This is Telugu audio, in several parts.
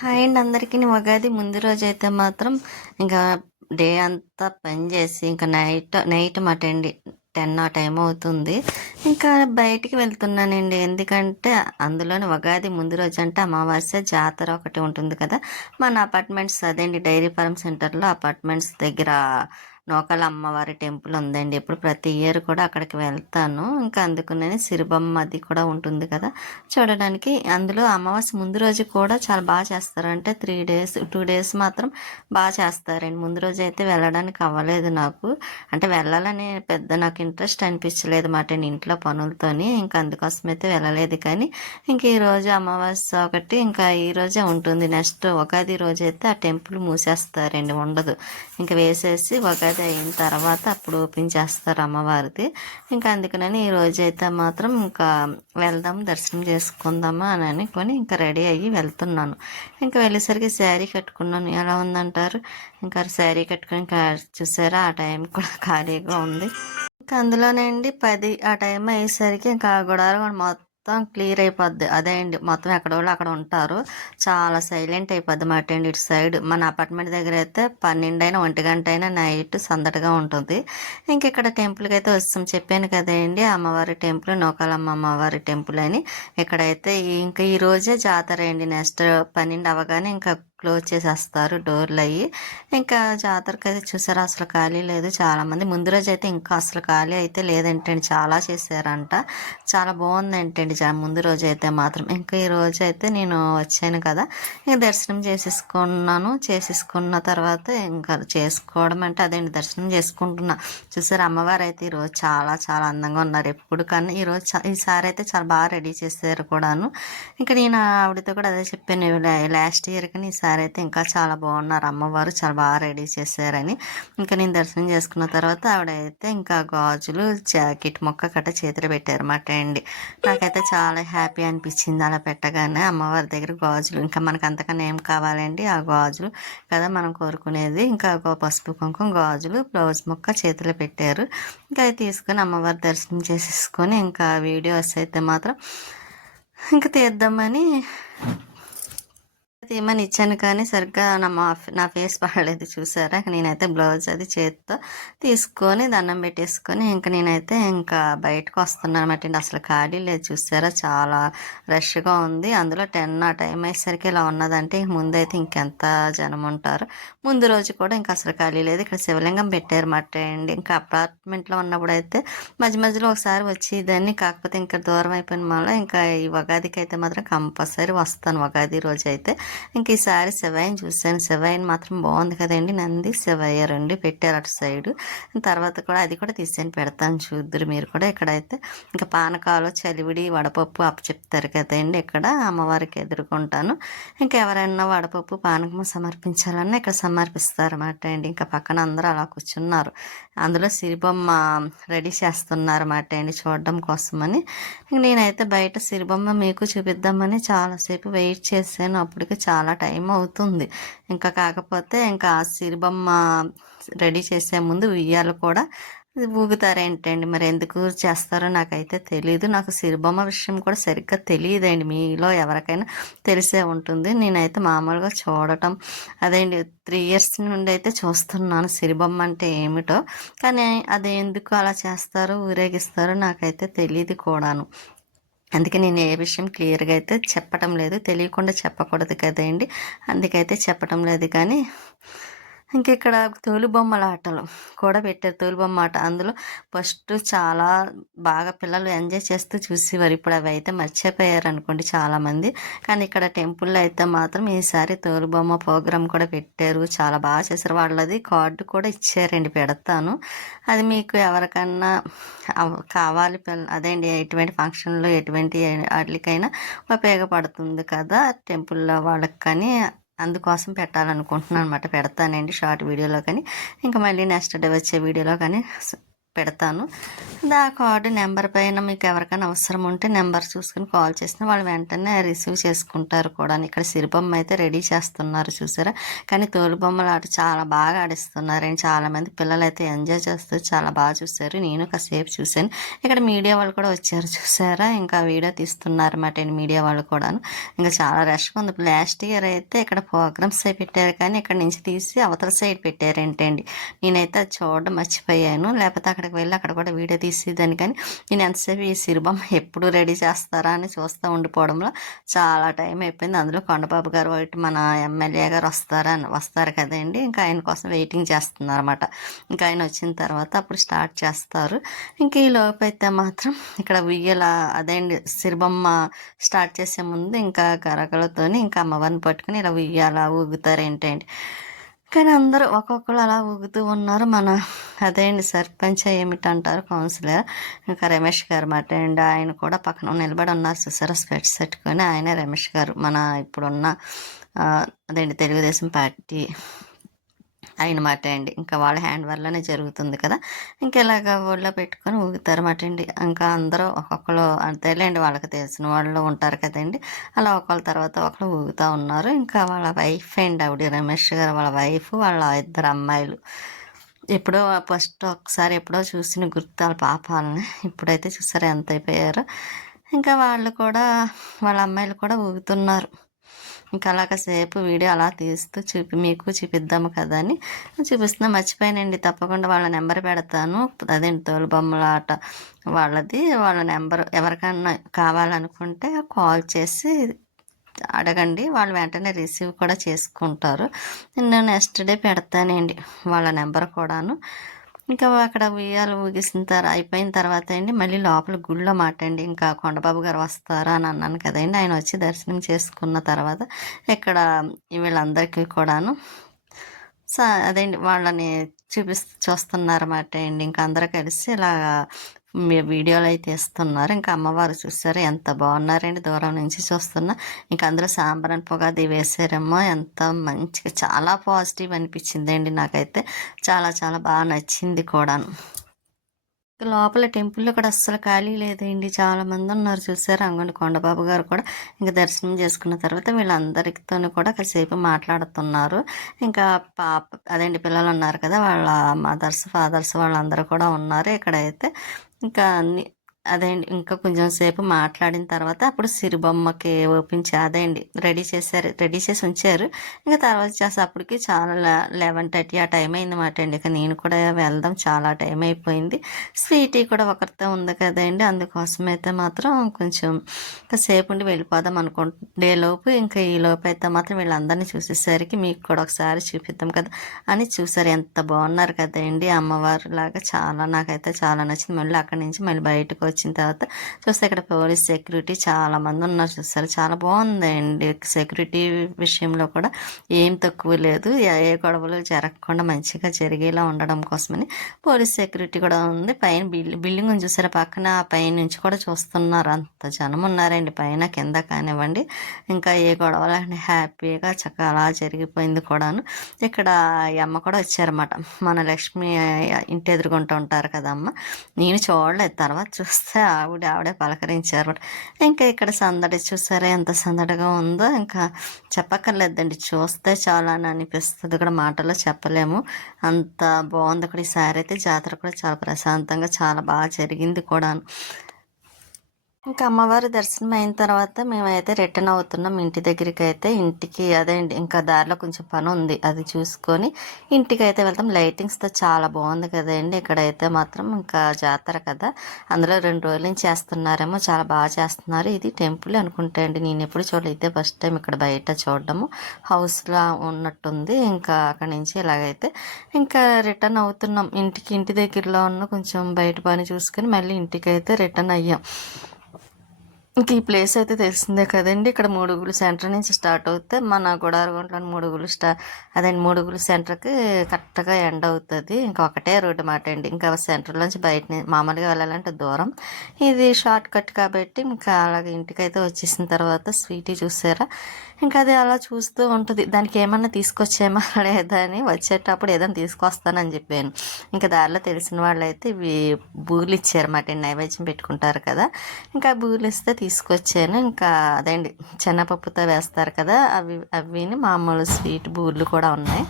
హాయ్ అండి అందరికీ. ఉగాది ముందు రోజైతే మాత్రం ఇంకా డే అంతా పని చేసి ఇంకా నైట్ మటండి 10 ఆ టైం అవుతుంది. ఇంకా బయటికి వెళ్తున్నానండి. ఎందుకంటే అందులోని ఉగాది ముందు రోజు అంటే అమావాస్య జాతర ఒకటి ఉంటుంది కదా. మన అపార్ట్మెంట్స్ అదేండి డైరీ ఫార్మ్ సెంటర్లో అపార్ట్మెంట్స్ దగ్గర నూకాల అమ్మవారి టెంపుల్ ఉందండి. ఇప్పుడు ప్రతి ఇయర్ కూడా అక్కడికి వెళ్తాను. ఇంకా అందుకునే సిరిబొమ్మ అది కూడా ఉంటుంది కదా చూడడానికి. అందులో అమావాస్య ముందు రోజు కూడా చాలా బాగా చేస్తారు. అంటే 3 డేస్ 2 డేస్ మాత్రం బాగా చేస్తారండి. ముందు రోజు అయితే వెళ్ళడానికి అవ్వలేదు నాకు. అంటే వెళ్ళాలని పెద్ద నాకు ఇంట్రెస్ట్ అనిపించలేదు మాట ఇంట్లో పనులతోని. ఇంకా అందుకోసం అయితే వెళ్ళలేదు. కానీ ఇంక ఈరోజు అమావాస్య ఒకటి ఇంకా ఈ రోజే ఉంటుంది. నెక్స్ట్ ఉగాది రోజు అయితే ఆ టెంపుల్ మూసేస్తారండి, ఉండదు. ఇంకా వేసేసి ఉగాది అయిన తర్వాత అప్పుడు ఓపెన్ చేస్తారు అమ్మవారిది. ఇంకా అందుకనని ఈ రోజు అయితే మాత్రం ఇంకా వెళ్దాం దర్శనం చేసుకుందామా అని అనుకొని ఇంకా రెడీ అయ్యి వెళ్తున్నాను. ఇంకా వెళ్ళేసరికి శారీ కట్టుకున్నాను. ఎలా ఉందంటారు? ఇంకా శారీ కట్టుకొని ఇంకా చూసారా ఆ టైం కూడా ఖాళీగా ఉంది. ఇంకా అందులోనే అండి 10 ఆ టైం అయ్యేసరికి ఇంకా గుడారం మొత్తం క్లియర్ అయిపోద్ది. అదే అండి మొత్తం ఎక్కడోళ్ళు అక్కడ ఉంటారు. చాలా సైలెంట్ అయిపోద్ది మాట అండి. ఇటు సైడ్ మన అపార్ట్మెంట్ దగ్గర అయితే 12 అయినా 1 గంట అయినా నైట్ సందడిగా ఉంటుంది. ఇంక ఇక్కడ టెంపుల్కి అయితే వస్తాం. చెప్పాను కదండి అమ్మవారి టెంపుల్ నూకాలమ్మ అమ్మవారి టెంపుల్ అని. ఇక్కడైతే ఇంకా ఈ రోజే జాతర అండి. నెక్స్ట్ 12 అవ్వగానే ఇంకా క్లోజ్ చేసేస్తారు డోర్లు అయ్యి. ఇంకా జాతరకి అయితే చూసారా అసలు ఖాళీ లేదు. చాలామంది ముందు రోజు అయితే ఇంకా అసలు ఖాళీ అయితే లేదంటండి, చాలా చేశారంట. చాలా బాగుందంటండి ముందు రోజు అయితే మాత్రం. ఇంకా ఈ రోజు అయితే నేను వచ్చాను కదా, ఇంకా దర్శనం చేసేసుకున్న తర్వాత ఇంకా చేసుకోవడం అంటే అదేంటి దర్శనం చేసుకుంటున్నా. చూసారు అమ్మవారు అయితే ఈరోజు చాలా చాలా అందంగా ఉన్నారు. ఎప్పుడు కన్నా ఈరోజు ఈసారి అయితే చాలా బాగా రెడీ చేశారు కూడాను. ఇంకా నేను ఆవిడతో కూడా అదే చెప్పాను, లాస్ట్ ఇయర్ కానీ ఈసారి అయితే ఇంకా చాలా బాగున్నారు అమ్మవారు, చాలా బాగా రెడీ చేశారని. ఇంకా నేను దర్శనం చేసుకున్న తర్వాత ఆవిడైతే ఇంకా గాజులు జాకెట్ మొక్క కట్ట చేతులు పెట్టారన్నమాట అండి. నాకైతే చాలా హ్యాపీ అనిపించింది అలా పెట్టగానే. అమ్మవారి దగ్గర గాజులు ఇంకా మనకు అంతకన్నా ఏం కావాలండి, ఆ గాజులు కదా మనం కోరుకునేది. ఇంకా పసుపు కుంకుమ గాజులు బ్లౌజ్ మొక్క చేతిలో పెట్టారు. ఇంకా అవి తీసుకొని అమ్మవారి దర్శనం చేసేసుకొని ఇంకా వీడియోస్ అయితే మాత్రం ఇంకా తీద్దామని తీయమని ఇచ్చాను. కానీ సరిగ్గా నా ఫేస్ పడలేదు చూసారా. నేనైతే బ్లౌజ్ అది చేతితో తీసుకొని దండం పెట్టేసుకొని ఇంకా నేనైతే ఇంకా బయటకు వస్తున్నాను అనమాట. అసలు ఖాళీ లేదు చూసారా, చాలా రష్గా ఉంది. అందులో 10 ఆ టైం అయ్యేసరికి ఇలా ఉన్నదంటే ముందైతే ఇంకెంత జనం ఉంటారు. ముందు రోజు కూడా ఇంకా అసలు ఖాళీ లేదు. ఇక్కడ శివలింగం పెట్టారన్నమాట అండి. ఇంకా అపార్ట్మెంట్లో ఉన్నప్పుడు అయితే మధ్య మధ్యలో ఒకసారి వచ్చేదాన్ని. కాకపోతే ఇంకా దూరం అయిపోయిన వల్ల ఇంకా ఈ ఉగాదికి అయితే మాత్రం కంపల్సరీ వస్తాను ఉగాది రోజు అయితే. ఇంక ఈసారి శివయ్యని చూశాను. శివయ్యని మాత్రం బాగుంది కదండి. నంది శివయ్య 2 పెట్టారు అటు సైడు. తర్వాత కూడా అది కూడా తీసాను, పెడతాను చూద్దరు మీరు కూడా. ఇక్కడైతే ఇంకా పానకాలు చలివిడి వడపప్పు చెప్తారు కదండి. ఇక్కడ అమ్మవారికి ఎదుర్కొంటాను. ఇంకా ఎవరైనా వడపప్పు పానకము సమర్పించాలన్నా ఇక్కడ సమర్పిస్తారన్నమాట అండి. ఇంకా పక్కన అందరూ అలా కూర్చున్నారు. అందులో సిరిబొమ్మ రెడీ చేస్తున్నారన్నమాట అండి చూడడం కోసమని. నేనైతే బయట సిరిబొమ్మ మీకు చూపిద్దామని చాలాసేపు వెయిట్ చేశాను. అప్పటికి చాలా టైం అవుతుంది. ఇంకా కాకపోతే ఇంకా ఆ సిరిబొమ్మ రెడీ చేసే ముందు ఉయ్యాలు కూడా ఊగుతారేంటండి, మరి ఎందుకు చేస్తారో నాకైతే తెలీదు. నాకు సిరిబొమ్మ విషయం కూడా సరిగ్గా తెలియదండి. మీలో ఎవరికైనా తెలిసే ఉంటుంది. నేనైతే మామూలుగా చూడటం అదేంటి 3 ఇయర్స్ నుండి అయితే చూస్తున్నాను సిరిబొమ్మ అంటే ఏమిటో. కానీ అది ఎందుకు అలా చేస్తారో ఊరేగిస్తారో నాకైతే తెలియదు కూడాను. అందుకే నేను ఏ విషయం క్లియర్గా అయితే చెప్పటం లేదు. తెలియకుండా చెప్పకూడదు కదండి, అందుకైతే చెప్పటం లేదు. కానీ ఇంక ఇక్కడ తోలుబొమ్మల ఆటలు కూడా పెట్టారు. తోలుబొమ్మ ఆట అందులో ఫస్ట్ చాలా బాగా పిల్లలు ఎంజాయ్ చేస్తూ చూసేవారు. ఇప్పుడు అవి అయితే మర్చిపోయారు అనుకోండి చాలామంది. కానీ ఇక్కడ టెంపుల్లో అయితే మాత్రం ఈసారి తోలుబొమ్మ ప్రోగ్రామ్ కూడా పెట్టారు. చాలా బాగా చేశారు. వాళ్ళది కార్డు కూడా ఇచ్చారండి, పెడతాను. అది మీకు ఎవరికన్నా కావాలి అదేంటి ఎటువంటి ఫంక్షన్లో ఎటువంటి వాటికైనా ఉపయోగపడుతుంది కదా టెంపుల్లో వాళ్ళకి. కానీ అందుకోసం పెట్టాలనుకుంటున్నాను అనమాట. పెడతానండి షార్ట్ వీడియోలో కానీ ఇంకా మళ్ళీ నెక్స్ట్ డే వచ్చే వీడియోలో కానీ పెడతాను. ఆ కార్డు నెంబర్ పైన మీకు ఎవరికైనా అవసరం ఉంటే నెంబర్ చూసుకుని కాల్ చేసినా వాళ్ళు వెంటనే రిసీవ్ చేసుకుంటారు కూడా. ఇక్కడ సిరిబొమ్మ అయితే రెడీ చేస్తున్నారు చూసారా. కానీ తోలుబొమ్మల ఆట చాలా బాగా ఆడిస్తున్నారండి. చాలామంది పిల్లలు అయితే ఎంజాయ్ చేస్తూ చాలా బాగా చూశారు. నేను కాసేపు చూశాను. ఇక్కడ మీడియా వాళ్ళు కూడా వచ్చారు చూసారా. ఇంకా వీడియో తీస్తున్నారన్నమాట మీడియా వాళ్ళు కూడాను. ఇంకా చాలా రష్గా ఉంది. లాస్ట్ ఇయర్ అయితే ఇక్కడ ప్రోగ్రామ్స్ అయి పెట్టారు, కానీ ఇక్కడ నుంచి తీసి అవతల సైడ్ పెట్టారేంటండి. నేనైతే అది చూడడం మర్చిపోయాను. లేకపోతే అక్కడికి వెళ్ళి అక్కడ కూడా వీడియో తీసేదాన్ని. కానీ నేను ఎంతసేపు ఈ సిరిబొమ్మ ఎప్పుడు రెడీ చేస్తారా అని చూస్తూ ఉండిపోవడంలో చాలా టైం అయిపోయింది. అందులో కొండబాబు గారు ఒకటి మన ఎమ్మెల్యే గారు వస్తారు కదండి. ఇంకా ఆయన కోసం వెయిటింగ్ చేస్తున్నారు అనమాట. ఇంకా ఆయన వచ్చిన తర్వాత అప్పుడు స్టార్ట్ చేస్తారు. ఇంక ఈ లోపు అయితే మాత్రం ఇక్కడ ఉయ్యల అదేండి సిరిబొమ్మ స్టార్ట్ చేసే ముందు ఇంకా గరగలతోని ఇంకా అమ్మవారిని పట్టుకుని ఇలా ఉయ్యాల ఊగుతారు ఏంటండి. కానీ అందరూ ఒక్కొక్కరు అలా ఊగుతూ ఉన్నారు. మన అదేండి సర్పంచ్ ఏమిటంటారు కౌన్సిలర్ ఇంకా రమేష్ గారు మాట అండి. ఆయన కూడా పక్కన నిలబడి ఉన్నారు చూసారా, స్పెట్స్ పెట్టుకొని. ఆయనే రమేష్ గారు, మన ఇప్పుడున్న అదేంటి తెలుగుదేశం పార్టీ అయిన మాట అండి. ఇంకా వాళ్ళ హ్యాండ్ వల్లనే జరుగుతుంది కదా. ఇంకా ఇలాగ ఊళ్ళో పెట్టుకొని ఊగుతారన్నమాట అండి. ఇంకా అందరూ ఒక్కొక్కరు అంతేలేండి, వాళ్ళకి తెలిసిన వాళ్ళు ఉంటారు కదండి. అలా ఒకళ్ళ తర్వాత ఒకరు ఊగుతూ ఉన్నారు. ఇంకా వాళ్ళ వైఫ్ అండి ఆవిడ రమేష్ గారు వాళ్ళ వైఫ్, వాళ్ళ ఇద్దరు అమ్మాయిలు. ఎప్పుడో ఫస్ట్ ఒకసారి ఎప్పుడో చూసిన గుర్తు వాళ్ళ పాపాలని. ఇప్పుడైతే చూసారు ఎంత అయిపోయారో. ఇంకా వాళ్ళు కూడా వాళ్ళ అమ్మాయిలు కూడా ఊగుతున్నారు. ఇంకా అలాగసేపు వీడియో అలా తీస్తూ మీకు చూపిద్దాము కదా అని చూపిస్తున్నా. మర్చిపోయానండి, తప్పకుండా వాళ్ళ నెంబర్ పెడతాను. అదేంటి తోలుబొమ్మల ఆట వాళ్ళది. వాళ్ళ నెంబర్ ఎవరికన్నా కావాలనుకుంటే కాల్ చేసి అడగండి, వాళ్ళు వెంటనే రిసీవ్ కూడా చేసుకుంటారు. నేను నెక్స్ట్ డే పెడతానండి వాళ్ళ నెంబర్ కూడాను. ఇంకా అక్కడ ఉయ్యాలు ఊగిసిన అయిపోయిన తర్వాత అండి మళ్ళీ లోపల గుళ్ళో మాట అండి. ఇంకా కొండబాబు గారు వస్తారా అని అన్నాను కదండి. ఆయన వచ్చి దర్శనం చేసుకున్న తర్వాత ఇక్కడ వీళ్ళందరికీ కూడాను అదేంటి వాళ్ళని చూస్తున్నారన్నమాట అండి. ఇంకా అందరూ కలిసి ఇలా వీడియోలు అయితే ఇస్తున్నారు. ఇంకా అమ్మవారు చూసారు ఎంత బాగున్నారండి, దూరం నుంచి చూస్తున్నా. ఇంకా అందరూ సాంబ్రాణి పొగ అది వేసారేమో, ఎంత మంచిగా చాలా పాజిటివ్ అనిపించింది అండి. నాకైతే చాలా చాలా బాగా నచ్చింది కూడాను. లోపల టెంపుల్లో కూడా అస్సలు ఖాళీ లేదండి, చాలామంది ఉన్నారు చూసారు. అంగడి కొండబాబు గారు కూడా ఇంకా దర్శనం చేసుకున్న తర్వాత వీళ్ళందరితో కూడా కాసేపు మాట్లాడుతున్నారు. ఇంకా అదేంటి పిల్లలు ఉన్నారు కదా, వాళ్ళ మదర్స్ ఫాదర్స్ వాళ్ళందరూ కూడా ఉన్నారు ఇక్కడైతే. ఇంకా అన్ని అదేండి ఇంకా కొంచెం సేపు మాట్లాడిన తర్వాత అప్పుడు సిరిబొమ్మకి ఓపించి అదేండి రెడీ చేసి ఉంచారు. ఇంకా తర్వాత చేసి అప్పటికి చాలా 11:30 ఆ టైం అయిందన్నమాట అండి. ఇక నేను కూడా వెళ్దాం, చాలా టైం అయిపోయింది. స్వీటీ కూడా ఒకరితో ఉంది కదండి, అందుకోసం అయితే మాత్రం కొంచెం సేపు ఉండి వెళ్ళిపోదాం అనుకుంటే లోపు ఇంకా ఈ లోపు అయితే మాత్రం వీళ్ళందరినీ చూసేసరికి మీకు కూడా ఒకసారి చూపిద్దాం కదా అని చూసారు. ఎంత బాగున్నారు కదండి అమ్మవారు లాగా. చాలా నాకైతే చాలా నచ్చింది. మళ్ళీ అక్కడి నుంచి మళ్ళీ బయటకు వచ్చిన తర్వాత చూస్తే ఇక్కడ పోలీస్ సెక్యూరిటీ చాలా మంది ఉన్నారు చూస్తారు. చాలా బాగుందండి సెక్యూరిటీ విషయంలో కూడా ఏం తక్కువ లేదు. ఏ గొడవలు జరగకుండా మంచిగా జరిగేలా ఉండడం కోసమని పోలీస్ సెక్యూరిటీ కూడా ఉంది. పైన బిల్డింగ్ చూసారా పక్కన, ఆ పైన నుంచి కూడా చూస్తున్నారు. అంత జనం ఉన్నారండి పైన కింద కానివ్వండి. ఇంకా ఏ గొడవలని హ్యాపీగా చక్కగా అలా జరిగిపోయింది కూడాను. ఇక్కడ ఈ అమ్మ కూడా వచ్చారన్నమాట, మన లక్ష్మి ఇంటి ఎదురుగుంటూ ఉంటారు కదా అమ్మ. నేను చూడలేదు, తర్వాత చూస్తే ఆవిడే పలకరించారు. ఇంకా ఇక్కడ సందడి చూసారా ఎంత సందడిగా ఉందో. ఇంకా చెప్పక్కర్లేదండి, చూస్తే చాలా అని అనిపిస్తుంది కూడా, మాటల్లో చెప్పలేము. అంత బాగుంది అక్కడ. ఈసారి అయితే జాతర కూడా చాలా ప్రశాంతంగా చాలా బాగా జరిగింది కూడా. ఇంకా అమ్మవారి దర్శనం అయిన తర్వాత మేమైతే రిటర్న్ అవుతున్నాం ఇంటి దగ్గరికి అయితే. ఇంటికి అదే ఇంకా దారిలో కొంచెం పని ఉంది, అది చూసుకొని ఇంటికి అయితే వెళ్తాం. లైటింగ్స్తో చాలా బాగుంది కదండి ఇక్కడైతే మాత్రం. ఇంకా జాతర కదా, అందులో 2 రోజుల నుంచి చేస్తున్నారేమో, చాలా బాగా చేస్తున్నారు. ఇది టెంపుల్ అనుకుంటా అండి, నేను ఎప్పుడు చూడలేదు, ఇదే ఫస్ట్ టైం ఇక్కడ బయట చూడడము. హౌస్లా ఉన్నట్టుంది. ఇంకా అక్కడి నుంచి ఇలాగైతే ఇంకా రిటర్న్ అవుతున్నాం ఇంటికి. ఇంటి దగ్గరలో ఉన్న కొంచెం బయట పని చూసుకొని మళ్ళీ ఇంటికి అయితే రిటర్న్ అయ్యాం. ఇంక ఈ ప్లేస్ అయితే తెలిసిందే కదండి. ఇక్కడ మూడుగులు సెంటర్ నుంచి స్టార్ట్ అవుతే మన గుడారగుంటలోని మూడుగులు సెంటర్‌కి కరెక్ట్‌గా ఎండ్ అవుతది. ఇంకా ఒకటే రోడ్డు మాట అండి. ఇంకా సెంటర్‌లోంచి మామూలుగా వెళ్ళాలంటే దూరం. ఇది షార్ట్ కట్ కాబట్టి ఇంకా అలాగే ఇంటికైతే వచ్చేసిన తర్వాత స్వీటీ చూసారా, ఇంకా అది అలా చూస్తూ ఉంటది. దానికి ఏమన్నా తీసుకొచ్చేమా లేదా అని వచ్చేటప్పుడు ఏదైనా తీసుకొస్తానని చెప్పాను. ఇంకా దారిలో తెలిసిన వాళ్ళైతే ఇవి బూర్లు ఇచ్చారన్నమాట. నైవేద్యం పెట్టుకుంటారు కదా! ఇంకా బూరెలు ఇస్తే తీసుకొచ్చాను. ఇంకా అదేండి శనగపప్పుతో వేస్తారు కదా! అవిని మామూలు స్వీట్ బూరెలు కూడా ఉన్నాయి.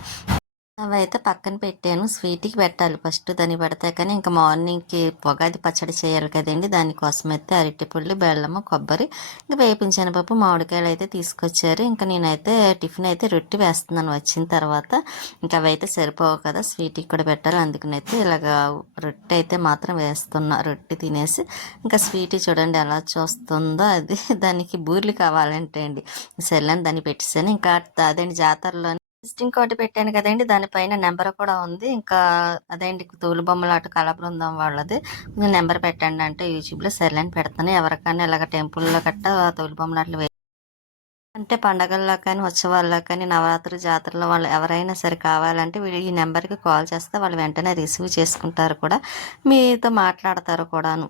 అవైతే పక్కన పెట్టాను. స్వీట్‌కి పెట్టాలి ఫస్ట్. దానికి పెడతా కానీ ఇంకా మార్నింగ్‌కి ఉగాది పచ్చడి చేయాలి కదండీ! దానికోసమైతే అరటిపళ్ళు, బెల్లము, కొబ్బరి, ఇంక వేపిన శనగపప్పు, మామిడికాయలు అయితే తీసుకొచ్చారు. ఇంకా నేనైతే టిఫిన్ అయితే రొట్టె వేస్తున్నాను వచ్చిన తర్వాత. ఇంకా అవైతే సరిపోవు కదా! స్వీట్‌కి కూడా పెట్టాలి. అందుకనైతే ఇలాగా రొట్టె అయితే మాత్రం వేస్తున్నా. రొట్టె తినేసి ఇంకా స్వీటీ చూడండి ఎలా చూస్తుందో అది. దానికి బూరెలు కావాలంటే అండి. సర్లే అని దాన్ని పెట్టేసాను. ఇంకా అదేండి జాతరలో విజిటింగ్ కార్డ్ పెట్టాను కదండీ! దానిపైన నెంబర్ కూడా ఉంది. ఇంకా అదేంటి తోలుబొమ్మలాట కళా బృందం వాళ్ళది. కొంచెం నెంబర్ పెట్టండి అంటే యూట్యూబ్‌లో సర్లే అని పెడతాను. ఎవరికైనా ఇలాగ టెంపుల్‌లో గట్టా తోలుబొమ్మలాటలు అంటే పండగల్లో కానీ, ఉత్సవాల్లో కానీ, నవరాత్రి జాతరలో వాళ్ళు ఎవరైనా సరే కావాలంటే ఈ నెంబర్‌కి కాల్ చేస్తే వాళ్ళు వెంటనే రిసీవ్ చేసుకుంటారు కూడా. మీతో మాట్లాడతారు కూడాను.